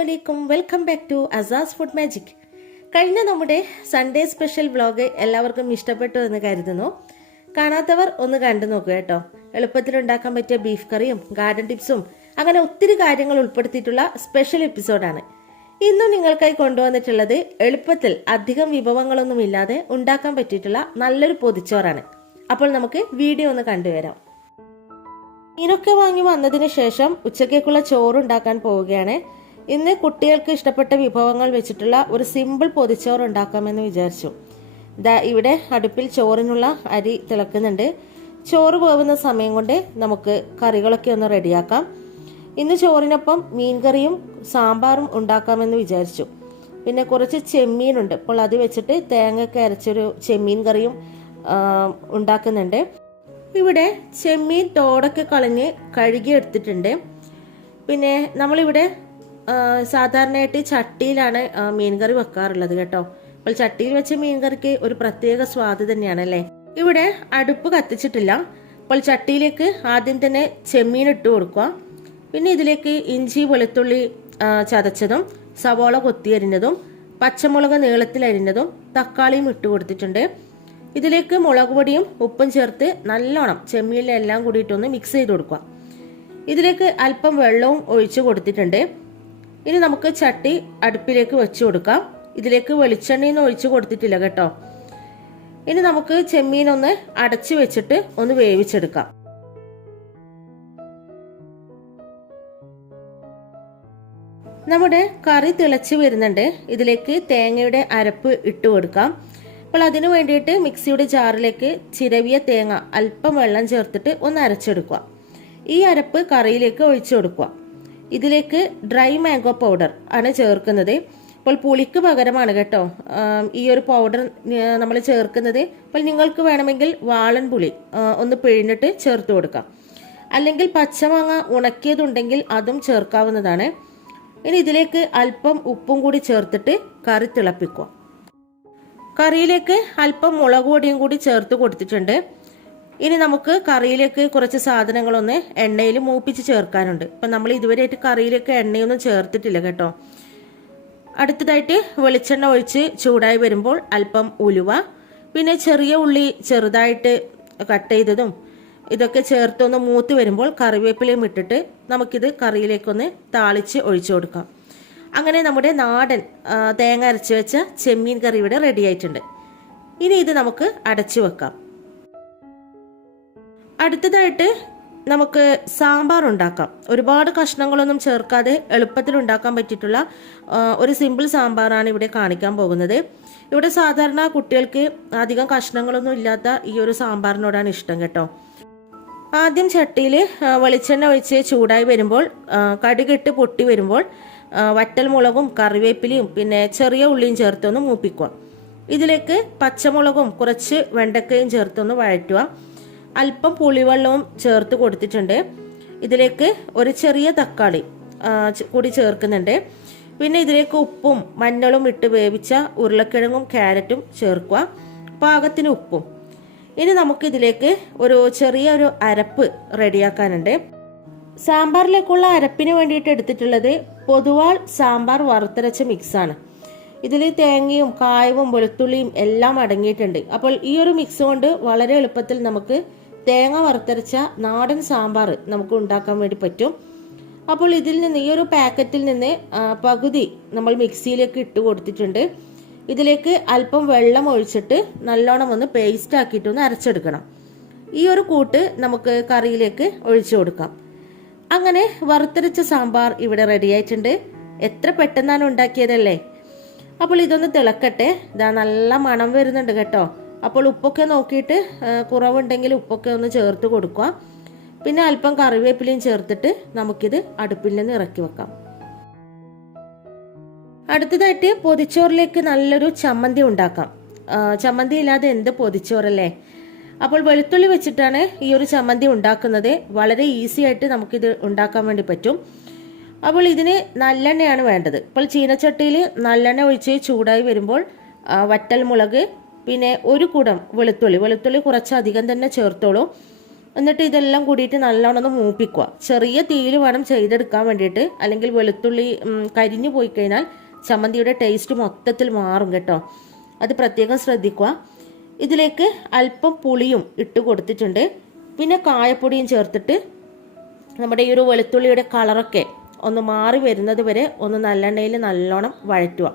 അലൈക്കും, welcome back to അസാസ് food magic. കഴിഞ്ഞ നമ്മുടെ സൺഡേ സ്പെഷ്യൽ വ്ലോഗ് എല്ലാവർക്കും ഇഷ്ടപ്പെട്ടു എന്ന് കരുതുന്നു. കാണാത്തവർ ഒന്ന് കണ്ടു നോക്കുക കേട്ടോ. എളുപ്പത്തിൽ ഉണ്ടാക്കാൻ പറ്റിയ ബീഫ് കറിയും ഗാർഡൻ ടിപ്സും അങ്ങനെ ഒത്തിരി കാര്യങ്ങൾ ഉൾപ്പെടുത്തിയിട്ടുള്ള സ്പെഷ്യൽ എപ്പിസോഡാണ്. ഇന്നും നിങ്ങൾക്കായി കൊണ്ടുവന്നിട്ടുള്ളത് എളുപ്പത്തിൽ അധികം വിഭവങ്ങളൊന്നും ഇല്ലാതെ ഉണ്ടാക്കാൻ പറ്റിയിട്ടുള്ള നല്ലൊരു പൊതിച്ചോറാണ്. അപ്പോൾ നമുക്ക് വീഡിയോ ഒന്ന് കണ്ടുവരാം. മീനൊക്കെ വാങ്ങി വന്നതിന് ശേഷം ഉച്ചക്കേക്കുള്ള ചോറ് ഉണ്ടാക്കാൻ പോവുകയാണ്. ഇന്ന് കുട്ടികൾക്ക് ഇഷ്ടപ്പെട്ട വിഭവങ്ങൾ വെച്ചിട്ടുള്ള ഒരു സിമ്പിൾ പൊതിച്ചോറ് ഉണ്ടാക്കാമെന്ന് വിചാരിച്ചു. ഇവിടെ അടുപ്പിൽ ചോറിനുള്ള അരി തിളക്കുന്നുണ്ട്. ചോറ് വേവുന്ന സമയം കൊണ്ട് നമുക്ക് കറികളൊക്കെ ഒന്ന് റെഡിയാക്കാം. ഇന്ന് ചോറിനൊപ്പം മീൻകറിയും സാമ്പാറും ഉണ്ടാക്കാമെന്ന് വിചാരിച്ചു. പിന്നെ കുറച്ച് ചെമ്മീനുണ്ട്, അപ്പോൾ അത് വെച്ചിട്ട് തേങ്ങയൊക്കെ അരച്ചൊരു ചെമ്മീൻ കറിയും ഉണ്ടാക്കുന്നുണ്ട്. ഇവിടെ ചെമ്മീൻ തോടൊക്കെ കളഞ്ഞ് കഴുകി എടുത്തിട്ടുണ്ട്. പിന്നെ നമ്മളിവിടെ സാധാരണയായിട്ട് ചട്ടിയിലാണ് മീൻകറി വെക്കാറുള്ളത് കേട്ടോ. അപ്പോൾ ചട്ടിയിൽ വെച്ച മീൻകറിക്ക് ഒരു പ്രത്യേക സ്വാദ് തന്നെയാണല്ലേ. ഇവിടെ അടുപ്പ് കത്തിച്ചിട്ടില്ല. അപ്പോൾ ചട്ടിയിലേക്ക് ആദ്യം തന്നെ ചെമ്മീൻ ഇട്ട് കൊടുക്കുക. പിന്നെ ഇതിലേക്ക് ഇഞ്ചി വെളുത്തുള്ളി ചതച്ചതും സവോള കൊത്തിയരിഞ്ഞതും പച്ചമുളക് നീളത്തിൽ അരിഞ്ഞതും തക്കാളിയും ഇട്ട് കൊടുത്തിട്ടുണ്ട്. ഇതിലേക്ക് മുളക് പൊടിയും ഉപ്പും ചേർത്ത് നല്ലോണം ചെമ്മീനിലെല്ലാം കൂടിയിട്ടൊന്ന് മിക്സ് ചെയ്ത് കൊടുക്കുക. ഇതിലേക്ക് അല്പം വെള്ളവും ഒഴിച്ചു കൊടുത്തിട്ടുണ്ട്. ഇനി നമുക്ക് ചട്ടി അടുപ്പിലേക്ക് വെച്ച് കൊടുക്കാം. ഇതിലേക്ക് വെളിച്ചെണ്ണയൊന്നും ഒഴിച്ചു കൊടുത്തിട്ടില്ല കേട്ടോ. ഇനി നമുക്ക് ചെമ്മീനൊന്ന് അടച്ചു വെച്ചിട്ട് ഒന്ന് വേവിച്ചെടുക്കാം. നമ്മുടെ കറി തിളച്ച് വരുന്നുണ്ട്. ഇതിലേക്ക് തേങ്ങയുടെ അരപ്പ് ഇട്ട് കൊടുക്കാം. അപ്പോൾ അതിനു വേണ്ടിയിട്ട് മിക്സിയുടെ ജാറിലേക്ക് ചിരവിയ തേങ്ങ അല്പം വെള്ളം ചേർത്തിട്ട് ഒന്ന് അരച്ചെടുക്കുക. ഈ അരപ്പ് കറിയിലേക്ക് ഒഴിച്ചു കൊടുക്കുക. ഇതിലേക്ക് ഡ്രൈ മാംഗോ പൗഡർ ആണ് ചേർക്കുന്നത്. അപ്പോൾ പുളിക്ക് പകരമാണ് കേട്ടോ ഈ ഒരു പൗഡർ നമ്മൾ ചേർക്കുന്നത്. അപ്പോൾ നിങ്ങൾക്ക് വേണമെങ്കിൽ വാളൻ പുളി ഒന്ന് പിഴിഞ്ഞിട്ട് ചേർത്ത് കൊടുക്കാം. അല്ലെങ്കിൽ പച്ചമാങ്ങ ഉണക്കിയതുണ്ടെങ്കിൽ അതും ചേർക്കാവുന്നതാണ്. ഇനി ഇതിലേക്ക് അല്പം ഉപ്പും കൂടി ചേർത്തിട്ട് കറി തിളപ്പിക്കുക. കറിയിലേക്ക് അല്പം മുളക് പൊടിയും കൂടി ചേർത്ത് കൊടുത്തിട്ടുണ്ട്. ഇനി നമുക്ക് കറിയിലേക്ക് കുറച്ച് സാധനങ്ങളൊന്ന് എണ്ണയിൽ മൂപ്പിച്ച് ചേർക്കാനുണ്ട്. അപ്പം നമ്മൾ ഇതുവരെയായിട്ട് കറിയിലേക്ക് എണ്ണയൊന്നും ചേർത്തിട്ടില്ല കേട്ടോ. അടുത്തതായിട്ട് വെളിച്ചെണ്ണ ഒഴിച്ച് ചൂടായി വരുമ്പോൾ അല്പം ഉലുവ, പിന്നെ ചെറിയ ഉള്ളി ചെറുതായിട്ട് കട്ട് ചെയ്തതും ഇതൊക്കെ ചേർത്തൊന്ന് മൂത്ത് വരുമ്പോൾ കറിവേപ്പിലയും ഇട്ടിട്ട് നമുക്കിത് കറിയിലേക്കൊന്ന് താളിച്ച് ഒഴിച്ചു കൊടുക്കാം. അങ്ങനെ നമ്മുടെ നാടൻ തേങ്ങ അരച്ച് വെച്ച ചെമ്മീൻ കറി ഇവിടെ റെഡി ആയിട്ടുണ്ട്. ഇനി ഇത് നമുക്ക് അടച്ചു വെക്കാം. അടുത്തതായിട്ട് നമുക്ക് സാമ്പാർ ഉണ്ടാക്കാം. ഒരുപാട് കഷ്ണങ്ങളൊന്നും ചേർക്കാതെ എളുപ്പത്തിൽ ഉണ്ടാക്കാൻ പറ്റിയിട്ടുള്ള ഒരു സിമ്പിൾ സാമ്പാറാണ് ഇവിടെ കാണിക്കാൻ പോകുന്നത്. ഇവിടെ സാധാരണ കുട്ടികൾക്ക് അധികം കഷ്ണങ്ങളൊന്നും ഇല്ലാത്ത ഈ ഒരു സാമ്പാറിനോടാണ് ഇഷ്ടം കേട്ടോ. ആദ്യം ചട്ടിയിൽ വെളിച്ചെണ്ണ ഒഴിച്ച് ചൂടായി വരുമ്പോൾ കടുകിട്ട് പൊട്ടി വരുമ്പോൾ വറ്റൽ മുളകും കറിവേപ്പിലയും പിന്നെ ചെറിയ ഉള്ളിയും ചേർത്തൊന്ന് മൂപ്പിക്കുക. ഇതിലേക്ക് പച്ചമുളകും കുറച്ച് വെണ്ടക്കയും ചേർത്തൊന്ന് വഴറ്റുക. അല്പം പുളിവെള്ളവും ചേർത്ത് കൊടുത്തിട്ടുണ്ട്. ഇതിലേക്ക് ഒരു ചെറിയ തക്കാളി കൂടി ചേർക്കുന്നുണ്ട്. പിന്നെ ഇതിലേക്ക് ഉപ്പും മഞ്ഞളും ഇട്ട് വേവിച്ച ഉരുളക്കിഴങ്ങും ക്യാരറ്റും ചേർക്കുക, പാകത്തിന് ഉപ്പും. ഇനി നമുക്കിതിലേക്ക് ഒരു ചെറിയൊരു അരപ്പ് റെഡിയാക്കാനുണ്ട്. സാമ്പാറിലേക്കുള്ള അരപ്പിന് വേണ്ടിയിട്ട് എടുത്തിട്ടുള്ളത് പൊതുവാൾ സാമ്പാർ വറുത്തരച്ച മിക്സാണ്. ഇതിൽ തേങ്ങയും കായവും വെളുത്തുള്ളിയും എല്ലാം അടങ്ങിയിട്ടുണ്ട്. അപ്പോൾ ഈ ഒരു മിക്സ് കൊണ്ട് വളരെ എളുപ്പത്തിൽ നമുക്ക് തേങ്ങ വറുത്തരച്ച നാടൻ സാമ്പാർ നമുക്ക് ഉണ്ടാക്കാൻ വേണ്ടി പറ്റും. അപ്പോൾ ഇതിൽ നിന്ന് ഈ ഒരു പാക്കറ്റിൽ നിന്ന് പകുതി നമ്മൾ മിക്സിയിലേക്ക് ഇട്ട് കൊടുത്തിട്ടുണ്ട്. ഇതിലേക്ക് അല്പം വെള്ളം ഒഴിച്ചിട്ട് നല്ലോണം ഒന്ന് പേസ്റ്റ് ആക്കിയിട്ടൊന്ന് അരച്ചെടുക്കണം. ഈ ഒരു കൂട്ട് നമുക്ക് കറിയിലേക്ക് ഒഴിച്ചു കൊടുക്കാം. അങ്ങനെ വറുത്തരച്ച സാമ്പാർ ഇവിടെ റെഡി ആയിട്ടുണ്ട്. എത്ര പെട്ടെന്നാണ് ഉണ്ടാക്കിയതല്ലേ. അപ്പോൾ ഇതൊന്ന് തിളക്കട്ടെ. ഇതാ നല്ല മണം വരുന്നുണ്ട് കേട്ടോ. അപ്പോൾ ഉപ്പൊക്കെ നോക്കിയിട്ട് കുറവുണ്ടെങ്കിൽ ഉപ്പൊക്കെ ഒന്ന് ചേർത്ത് കൊടുക്കുക. പിന്നെ അല്പം കറിവേപ്പിലയും ചേർത്തിട്ട് നമുക്കിത് അടുപ്പിൽ നിന്ന് ഇറക്കി വെക്കാം. അടുത്തതായിട്ട് പൊതിച്ചോറിലേക്ക് നല്ലൊരു ചമ്മന്തി ഉണ്ടാക്കാം. ചമ്മന്തി ഇല്ലാതെ എന്ത് പൊതിച്ചോറല്ലേ. അപ്പോൾ വെളുത്തുള്ളി വെച്ചിട്ടാണ് ഈ ഒരു ചമ്മന്തി ഉണ്ടാക്കുന്നത്. വളരെ ഈസി ആയിട്ട് നമുക്കിത് ഉണ്ടാക്കാൻ വേണ്ടി പറ്റും. അപ്പോൾ ഇതിന് നല്ലെണ്ണയാണ് വേണ്ടത്. ഇപ്പോൾ ചീനച്ചട്ടിയിൽ നല്ലെണ്ണ ഒഴിച്ച് ചൂടായി വരുമ്പോൾ വറ്റൽ മുളക്, പിന്നെ ഒരു കുടം വെളുത്തുള്ളി കുറച്ചധികം തന്നെ ചേർത്തോളൂ. എന്നിട്ട് ഇതെല്ലാം കൂടിയിട്ട് നല്ലോണം ഒന്ന് മൂപ്പിക്കുക. ചെറിയ തീയിൽ വേണം ചെയ്തെടുക്കാൻ വേണ്ടിയിട്ട്, അല്ലെങ്കിൽ വെളുത്തുള്ളി കരിഞ്ഞു പോയി കഴിഞ്ഞാൽ ചമ്മന്തിയുടെ ടേസ്റ്റ് മൊത്തത്തിൽ മാറും കേട്ടോ. അത് പ്രത്യേകം ശ്രദ്ധിക്കുക. ഇതിലേക്ക് അല്പം പുളിയും ഇട്ട് കൊടുത്തിട്ടുണ്ട്. പിന്നെ കായപ്പൊടിയും ചേർത്തിട്ട് നമ്മുടെ ഈ ഒരു വെളുത്തുള്ളിയുടെ കളറൊക്കെ ഒന്ന് മാറി വരുന്നത് വരെ ഒന്ന് നല്ലെണ്ണയിൽ നല്ലോണം വഴറ്റുക.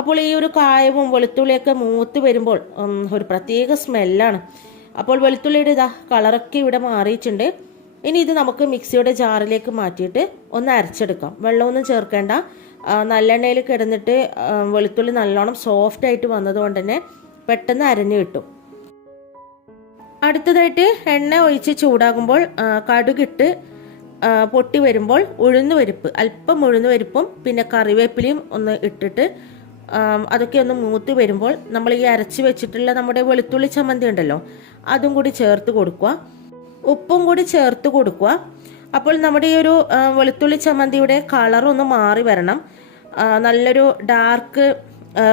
അപ്പോൾ ഈ ഒരു കായവും വെളുത്തുള്ളിയൊക്കെ മൂത്ത് വരുമ്പോൾ ഒരു പ്രത്യേക സ്മെല്ലാണ്. അപ്പോൾ വെളുത്തുള്ളിയുടെ ഇതാ കളറൊക്കെ ഇവിടെ മാറിയിട്ടുണ്ട്. ഇനി ഇത് നമുക്ക് മിക്സിയുടെ ജാറിലേക്ക് മാറ്റിയിട്ട് ഒന്ന് അരച്ചെടുക്കാം. വെള്ളമൊന്നും ചേർക്കേണ്ട. നല്ലെണ്ണയിൽ കിടന്നിട്ട് വെളുത്തുള്ളി നല്ലോണം സോഫ്റ്റ് ആയിട്ട് വന്നതുകൊണ്ട് തന്നെ പെട്ടെന്ന് അരഞ്ഞു കിട്ടും. അടുത്തതായിട്ട് എണ്ണ ഒഴിച്ച് ചൂടാകുമ്പോൾ കടുകിട്ട് പൊട്ടി വരുമ്പോൾ ഉഴുന്നുപരിപ്പ്, അല്പം ഉഴുന്നുപരിപ്പും പിന്നെ കറിവേപ്പിലയും ഒന്ന് ഇട്ടിട്ട് അതൊക്കെ ഒന്ന് മൂത്ത് വരുമ്പോൾ നമ്മൾ ഈ അരച്ച് വെച്ചിട്ടുള്ള നമ്മുടെ വെളുത്തുള്ളി ചമ്മന്തി ഉണ്ടല്ലോ അതും കൂടി ചേർത്ത് കൊടുക്കുക. ഉപ്പും കൂടി ചേർത്ത് കൊടുക്കുക. അപ്പോൾ നമ്മുടെ ഈ ഒരു വെളുത്തുള്ളി ചമ്മന്തിയുടെ കളറൊന്ന് മാറി വരണം. നല്ലൊരു ഡാർക്ക്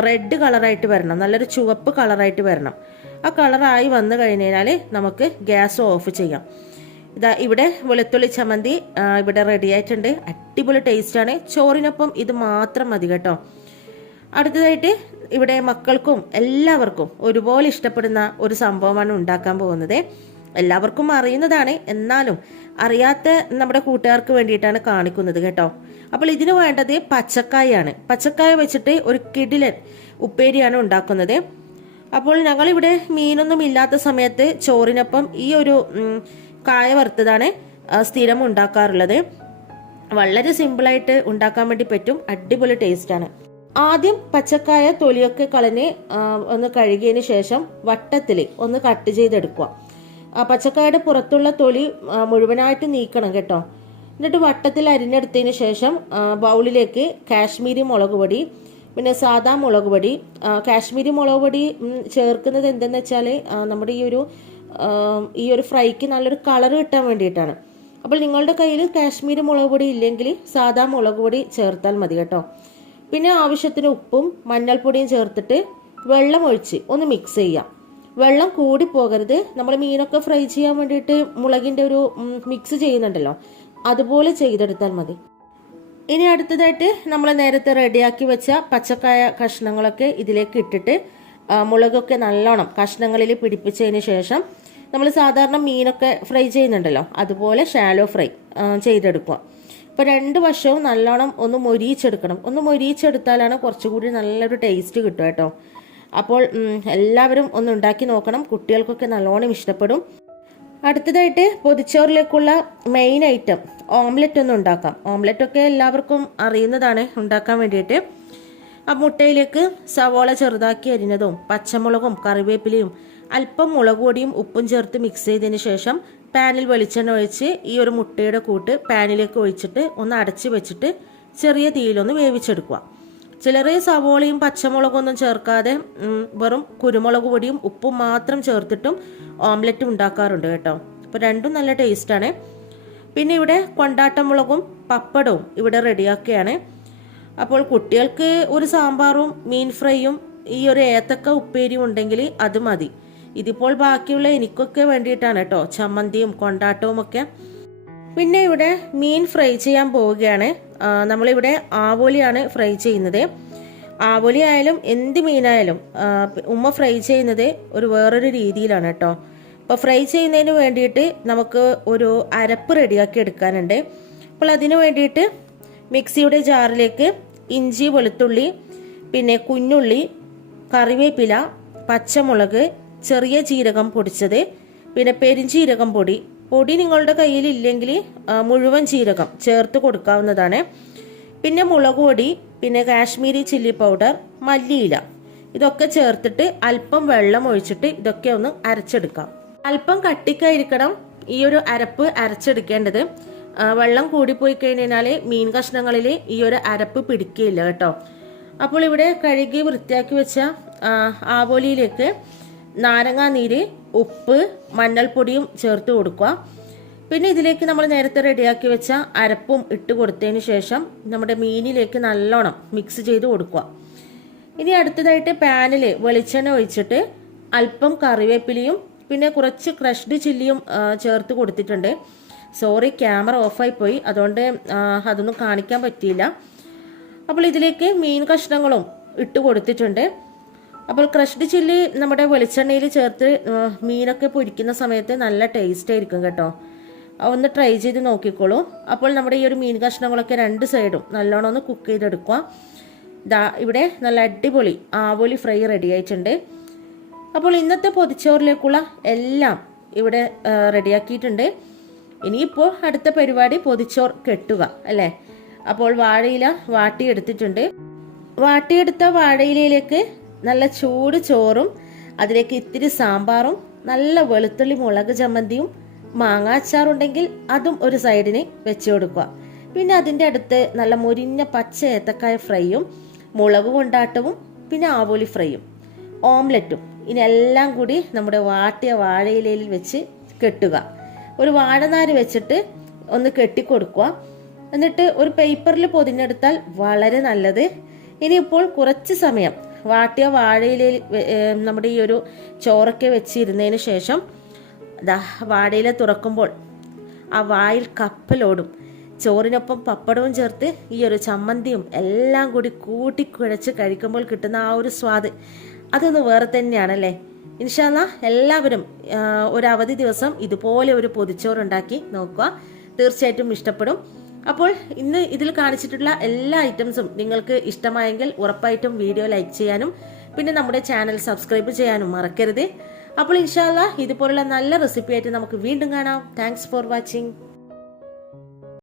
റെഡ് കളറായിട്ട് വരണം, നല്ലൊരു ചുവപ്പ് കളറായിട്ട് വരണം. ആ കളറായി വന്നു കഴിഞ്ഞാൽ നമുക്ക് ഗ്യാസ് ഓഫ് ചെയ്യാം. ഇതാ ഇവിടെ വെളുത്തുള്ളി ചമ്മന്തി ഇവിടെ റെഡി ആയിട്ടുണ്ട്. അടിപൊളി ടേസ്റ്റാണ്. ചോറിനൊപ്പം ഇത് മാത്രം മതി കേട്ടോ. അടുത്തതായിട്ട് ഇവിടെ മക്കൾക്കും എല്ലാവർക്കും ഒരുപോലെ ഇഷ്ടപ്പെടുന്ന ഒരു സംഭവമാണ് ഉണ്ടാക്കാൻ പോകുന്നത്. എല്ലാവർക്കും അറിയുന്നതാണ്, എന്നാലും അറിയാത്ത നമ്മുടെ കൂട്ടുകാർക്ക് വേണ്ടിയിട്ടാണ് കാണിക്കുന്നത് കേട്ടോ. അപ്പോൾ ഇതിന് വേണ്ടത് പച്ചക്കായാണ്. പച്ചക്കായ വെച്ചിട്ട് ഒരു കിടിലൻ ഉപ്പേരിയാണ് ഉണ്ടാക്കുന്നത്. അപ്പോൾ ഞങ്ങളിവിടെ മീനൊന്നും ഇല്ലാത്ത സമയത്ത് ചോറിനൊപ്പം ഈ ഒരു കായ വറുത്തതാണ് സ്ഥിരം ഉണ്ടാക്കാറുള്ളത്. വളരെ സിമ്പിളായിട്ട് ഉണ്ടാക്കാൻ വേണ്ടി പറ്റും. അടിപൊളി ടേസ്റ്റാണ്. ആദ്യം പച്ചക്കായ തൊലിയൊക്കെ കളഞ്ഞ് ഒന്ന് കഴുകിയതിന് ശേഷം വട്ടത്തിൽ ഒന്ന് കട്ട് ചെയ്തെടുക്കുക. പച്ചക്കായയുടെ പുറത്തുള്ള തൊലി മുഴുവനായിട്ട് നീക്കണം കേട്ടോ. എന്നിട്ട് വട്ടത്തിൽ അരിഞ്ഞെടുത്തതിന് ശേഷം ബൗളിലേക്ക് കാശ്മീരി മുളക് പൊടി, പിന്നെ സാദാ മുളക് പൊടി. കാശ്മീരി മുളക് പൊടി ചേർക്കുന്നത് എന്തെന്ന് വെച്ചാൽ നമ്മുടെ ഈ ഒരു ഫ്രൈക്ക് നല്ലൊരു കളർ കിട്ടാൻ വേണ്ടിയിട്ടാണ്. അപ്പോൾ നിങ്ങളുടെ കയ്യിൽ കാശ്മീരി മുളക് പൊടി ഇല്ലെങ്കിൽ സാദാ മുളക് പൊടി ചേർത്താൽ മതി കേട്ടോ. പിന്നെ ആവശ്യത്തിന് ഉപ്പും മഞ്ഞൾപ്പൊടിയും ചേർത്തിട്ട് വെള്ളം ഒഴിച്ച് ഒന്ന് മിക്സ് ചെയ്യാം. വെള്ളം കൂടി പോകരുത്. നമ്മൾ മീനൊക്കെ ഫ്രൈ ചെയ്യാൻ വേണ്ടിയിട്ട് മുളകിൻ്റെ ഒരു മിക്സ് ചെയ്യുന്നുണ്ടല്ലോ, അതുപോലെ ചെയ്തെടുത്താൽ മതി. ഇനി അടുത്തതായിട്ട് നമ്മൾ നേരത്തെ റെഡിയാക്കി വെച്ച പച്ചക്കായ കഷ്ണങ്ങളൊക്കെ ഇതിലേക്ക് ഇട്ടിട്ട് മുളകൊക്കെ നല്ലോണം കഷ്ണങ്ങളിൽ പിടിപ്പിച്ചതിന് ശേഷം നമ്മൾ സാധാരണ മീനൊക്കെ ഫ്രൈ ചെയ്യുന്നുണ്ടല്ലോ അതുപോലെ ഷാലോ ഫ്രൈ ചെയ്തെടുക്കുക. ഇപ്പോൾ രണ്ട് വശവും നല്ലോണം ഒന്ന് മൊരിയിച്ചെടുക്കണം. ഒന്ന് മൊരിയിച്ചെടുത്താലാണ് കുറച്ചുകൂടി നല്ലൊരു ടേസ്റ്റ് കിട്ടുക കേട്ടോ. അപ്പോൾ എല്ലാവരും ഒന്ന് ഉണ്ടാക്കി നോക്കണം. കുട്ടികൾക്കൊക്കെ നല്ലോണം ഇഷ്ടപ്പെടും. അടുത്തതായിട്ട് പൊതിച്ചോറിലേക്കുള്ള മെയിൻ ഐറ്റം ഓംലെറ്റ് ഒന്ന് ഉണ്ടാക്കാം. ഓംലെറ്റൊക്കെ എല്ലാവർക്കും അറിയുന്നതാണ് ഉണ്ടാക്കാൻ വേണ്ടിയിട്ട്. ആ മുട്ടയിലേക്ക് സവോള ചെറുതാക്കി അരിഞ്ഞതും പച്ചമുളകും കറിവേപ്പിലയും അല്പം മുളക് പൊടിയും ഉപ്പും ചേർത്ത് മിക്സ് ചെയ്തതിന് ശേഷം പാനിൽ വെളിച്ചെണ്ണ ഒഴിച്ച് ഈ ഒരു മുട്ടയുടെ കൂട്ട് പാനിലേക്ക് ഒഴിച്ചിട്ട് ഒന്ന് അടച്ച് വെച്ചിട്ട് ചെറിയ തീയിലൊന്ന് വേവിച്ചെടുക്കുക. ചിലർ സവോളയും പച്ചമുളകും ഒന്നും ചേർക്കാതെ വെറും കുരുമുളക് പൊടിയും ഉപ്പും മാത്രം ചേർത്തിട്ടും ഓംലെറ്റ് ഉണ്ടാക്കാറുണ്ട് കേട്ടോ. അപ്പോൾ രണ്ടും നല്ല ടേസ്റ്റാണ്. പിന്നെ ഇവിടെ കൊണ്ടാട്ടമുളകും പപ്പടവും ഇവിടെ റെഡിയാക്കുകയാണ്. അപ്പോൾ കുട്ടികൾക്ക് ഒരു സാമ്പാറും മീൻ ഫ്രൈയും ഈ ഒരു ഏത്തക്ക ഉപ്പേരിയും ഉണ്ടെങ്കിൽ അത് മതി. ഇതിപ്പോൾ ബാക്കിയുള്ള എനിക്കൊക്കെ വേണ്ടിയിട്ടാണ് കേട്ടോ ചമ്മന്തിയും കൊണ്ടാട്ടവും ഒക്കെ. പിന്നെ ഇവിടെ മീൻ ഫ്രൈ ചെയ്യാൻ പോവുകയാണ്. നമ്മളിവിടെ ആവോലിയാണ് ഫ്രൈ ചെയ്യുന്നത്. ആവോലി ആയാലും എന്ത് മീനായാലും ഉമ്മ ഫ്രൈ ചെയ്യുന്നത് വേറൊരു രീതിയിലാണ് കേട്ടോ. അപ്പോൾ ഫ്രൈ ചെയ്യുന്നതിന് വേണ്ടിയിട്ട് നമുക്ക് ഒരു അരപ്പ് റെഡിയാക്കി എടുക്കാനുണ്ട്. അപ്പോൾ അതിന് വേണ്ടിയിട്ട് മിക്സിയുടെ ജാറിലേക്ക് ഇഞ്ചി, വെളുത്തുള്ളി, പിന്നെ കുഞ്ഞുള്ളി, കറിവേപ്പില, പച്ചമുളക്, ചെറിയ ജീരകം പൊടിച്ചത്, പിന്നെ പെരിഞ്ജീരകം പൊടി നിങ്ങളുടെ കയ്യിൽ ഇല്ലെങ്കിൽ മുഴുവൻ ജീരകം ചേർത്ത് കൊടുക്കാവുന്നതാണ്. പിന്നെ മുളക് പൊടി, പിന്നെ കാശ്മീരി ചില്ലി പൗഡർ, മല്ലിയില, ഇതൊക്കെ ചേർത്തിട്ട് അല്പം വെള്ളം ഒഴിച്ചിട്ട് ഇതൊക്കെ ഒന്ന് അരച്ചെടുക്കാം. അല്പം കട്ടിക്കായിരിക്കണം ഈ ഒരു അരപ്പ് അരച്ചെടുക്കേണ്ടത്. വെള്ളം കൂടിപ്പോയി കഴിഞ്ഞാൽ മീൻ കഷ്ണങ്ങളിൽ ഈ ഒരു അരപ്പ് പിടിക്കുകയില്ല കേട്ടോ. അപ്പോൾ ഇവിടെ കഴുകി വൃത്തിയാക്കി വെച്ച ആവോലിയിലേക്ക് നാരങ്ങാനീര്, ഉപ്പ്, മഞ്ഞൾപ്പൊടിയും ചേർത്ത് കൊടുക്കുക. പിന്നെ ഇതിലേക്ക് നമ്മൾ നേരത്തെ റെഡിയാക്കി വെച്ച അരപ്പും ഇട്ട് കൊടുത്തതിന് ശേഷം നമ്മുടെ മീനിലേക്ക് നല്ലോണം മിക്സ് ചെയ്ത് കൊടുക്കുക. ഇനി അടുത്തതായിട്ട് പാനിൽ വെളിച്ചെണ്ണ ഒഴിച്ചിട്ട് അല്പം കറിവേപ്പിലയും പിന്നെ കുറച്ച് ക്രഷ്ഡ് ചില്ലിയും ചേർത്ത് കൊടുത്തിട്ടുണ്ട്. സോറി, ക്യാമറ ഓഫായി പോയി, അതുകൊണ്ട് അതൊന്നും കാണിക്കാൻ പറ്റിയില്ല. അപ്പോൾ ഇതിലേക്ക് മീൻ കഷ്ണങ്ങളും ഇട്ട് കൊടുത്തിട്ടുണ്ട്. അപ്പോൾ ക്രഷ്ഡ് ചില്ലി നമ്മുടെ വെളിച്ചെണ്ണയിൽ ചേർത്ത് മീനൊക്കെ പൊരിക്കുന്ന സമയത്ത് നല്ല ടേസ്റ്റ് ആയിരിക്കും കേട്ടോ. ഒന്ന് ട്രൈ ചെയ്ത് നോക്കിക്കോളൂ. അപ്പോൾ നമ്മുടെ ഈ ഒരു മീൻ കഷ്ണങ്ങളൊക്കെ രണ്ട് സൈഡും നല്ലോണം ഒന്ന് കുക്ക് ചെയ്തെടുക്കുക. ഇവിടെ നല്ല അടിപൊളി ആവോലി ഫ്രൈ റെഡി ആയിട്ടുണ്ട്. അപ്പോൾ ഇന്നത്തെ പൊതിച്ചോറിലേക്കുള്ള എല്ലാം ഇവിടെ റെഡിയാക്കിയിട്ടുണ്ട്. ഇനിയിപ്പോൾ അടുത്ത പരിപാടി പൊതിച്ചോറ് കെട്ടുക അല്ലേ. അപ്പോൾ വാഴയില വാട്ടിയെടുത്തിട്ടുണ്ട്. വാട്ടിയെടുത്ത വാഴയിലയിലേക്ക് നല്ല ചൂട് ചോറും അതിലേക്ക് ഇത്തിരി സാമ്പാറും നല്ല വെളുത്തുള്ളി മുളക് ചമ്മന്തിയും മാങ്ങാച്ചാറുണ്ടെങ്കിൽ അതും ഒരു സൈഡിന് വെച്ച് കൊടുക്കുക. പിന്നെ അതിൻ്റെ അടുത്ത് നല്ല മുരിഞ്ഞ പച്ച ഏത്തക്കായ ഫ്രൈയും മുളക് കൊണ്ടാട്ടവും പിന്നെ ആവോലി ഫ്രൈയും ഓംലെറ്റും ഇതിനെല്ലാം കൂടി നമ്മുടെ വാട്ടിയ വാഴയിലയിൽ വെച്ച് കെട്ടുക. ഒരു വാഴനാര് വെച്ചിട്ട് ഒന്ന് കെട്ടിക്കൊടുക്കുക. എന്നിട്ട് ഒരു പേപ്പറിൽ പൊതിഞ്ഞെടുത്താൽ വളരെ നല്ലത്. ഇനിയിപ്പോൾ കുറച്ച് സമയം വാട്ടിയ വാഴയിലയിൽ നമ്മുടെ ഈ ഒരു ചോറൊക്കെ വെച്ചിരുന്നതിന് ശേഷം വാഴയില തുറക്കുമ്പോൾ ആ വായിൽ കപ്പലോടും. ചോറിനൊപ്പം പപ്പടവും ചേർത്ത് ഈ ഒരു ചമ്മന്തിയും എല്ലാം കൂടി കൂട്ടിക്കുഴച്ച് കഴിക്കുമ്പോൾ കിട്ടുന്ന ആ ഒരു സ്വാദ് അതൊന്ന് വേറെ തന്നെയാണല്ലേ. ഇൻഷാ അല്ലാഹ് എല്ലാവരും ഒരു അവധി ദിവസം ഇതുപോലെ ഒരു പൊതിച്ചോറുണ്ടാക്കി നോക്കുക, തീർച്ചയായിട്ടും ഇഷ്ടപ്പെടും. അപ്പോൾ ഇന്ന് ഇതിൽ കാണിച്ചിട്ടുള്ള എല്ലാ ഐറ്റംസും നിങ്ങൾക്ക് ഇഷ്ടമായെങ്കിൽ ഉറപ്പായിട്ടും വീഡിയോ ലൈക്ക് ചെയ്യാനും പിന്നെ നമ്മുടെ ചാനൽ സബ്സ്ക്രൈബ് ചെയ്യാനും മറക്കരുത്. അപ്പോൾ ഇൻഷാ അല്ലാഹ് ഇതുപോലുള്ള നല്ല റെസിപ്പി ആയിട്ട് നമുക്ക് വീണ്ടും കാണാം. Thanks for watching.